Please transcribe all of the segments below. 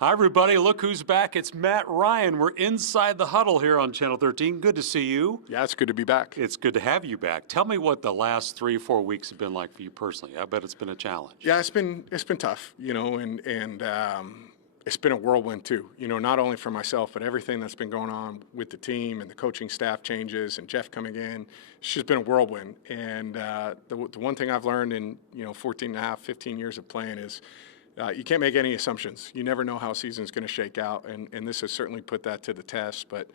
Hi, everybody. Look who's back. It's Matt Ryan. We're inside the huddle here on Channel 13. Good to see you. Yeah, it's good to be back. It's good to have you back. Tell me what the last 3 or 4 weeks have been like for you personally. I bet it's been a challenge. Yeah, it's been tough, and it's been a whirlwind too. Not only for myself, but everything that's been going on with the team and the coaching staff changes and Jeff coming in. It's just been a whirlwind. And the one thing I've learned in 14 and a half, 15 years of playing is you can't make any assumptions. You never know how a season's going to shake out, and this has certainly put that to the test. But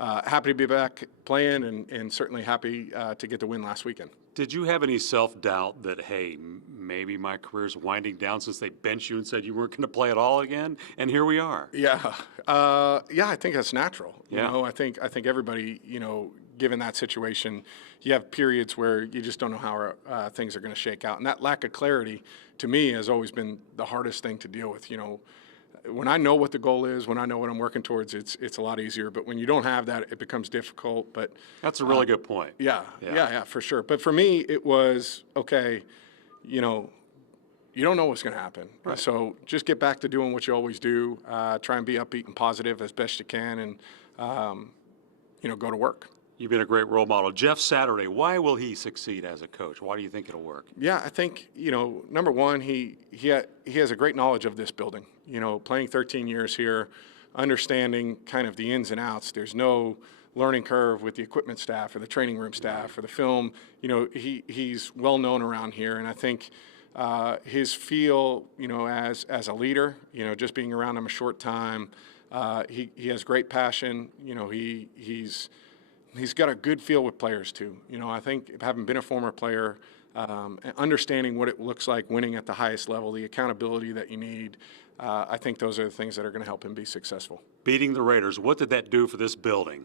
happy to be back playing, and certainly happy to get the win last weekend. Did you have any self-doubt that, hey, maybe my career's winding down since they benched you and said you weren't going to play at all again? And here we are. Yeah. I think that's natural. Yeah. I think everybody, given that situation, you have periods where you just don't know how things are going to shake out. And that lack of clarity, to me, has always been the hardest thing to deal with. When I know what the goal is, when I know what I'm working towards, it's a lot easier. But when you don't have that, it becomes difficult. But that's a really good point. Yeah, for sure. But for me, it was, okay, you don't know what's going to happen. Right. So just get back to doing what you always do. Try and be upbeat and positive as best you can, and go to work. You've been a great role model. Jeff Saturday, why will he succeed as a coach? Why do you think it'll work? Yeah, I think, number one, he has a great knowledge of this building. Playing 13 years here, understanding kind of the ins and outs. There's no learning curve with the equipment staff or the training room staff or the film. He's well known around here, and I think his feel, as a leader, just being around him a short time, he has great passion. He's got a good feel with players too. I think having been a former player, understanding what it looks like winning at the highest level, the accountability that you need, I think those are the things that are going to help him be successful. Beating the Raiders, what did that do for this building?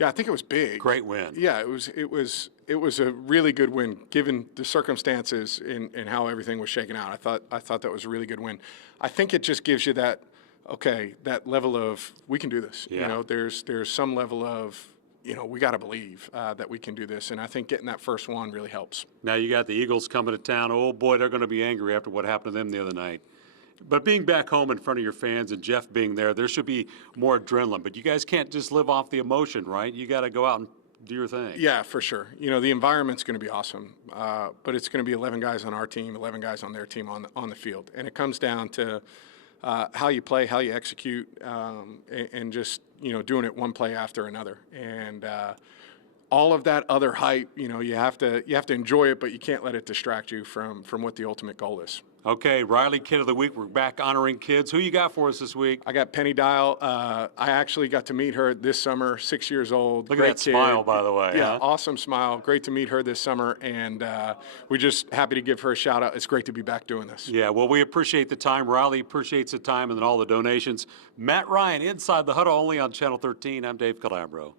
Yeah, I think it was big. Great win. Yeah, it was a really good win given the circumstances and how everything was shaken out. I thought that was a really good win. I think it just gives you that level of we can do this. Yeah. There's some level of we got to believe that we can do this, and I think getting that first one really helps. Now you got the Eagles coming to town. Oh boy, they're going to be angry after what happened to them the other night. But being back home in front of your fans and Jeff being there should be more adrenaline. But you guys can't just live off the emotion, right? You got to go out and do your thing. Yeah, for sure. The environment's going to be awesome, but it's going to be 11 guys on our team, 11 guys on their team on the field, and it comes down to how you play, how you execute, and just doing it one play after another. And all of that other hype, you have to enjoy it, but you can't let it distract you from what the ultimate goal is. Okay, Riley Kid of the Week. We're back honoring kids. Who you got for us this week? I got Penny Dial. I actually got to meet her this summer, 6 years old. Look at that smile, by the way. Yeah, huh? Awesome smile. Great to meet her this summer, and we're just happy to give her a shout out. It's great to be back doing this. Yeah, well, we appreciate the time. Riley appreciates the time and all the donations. Matt Ryan, Inside the Huddle, only on Channel 13. I'm Dave Calabro.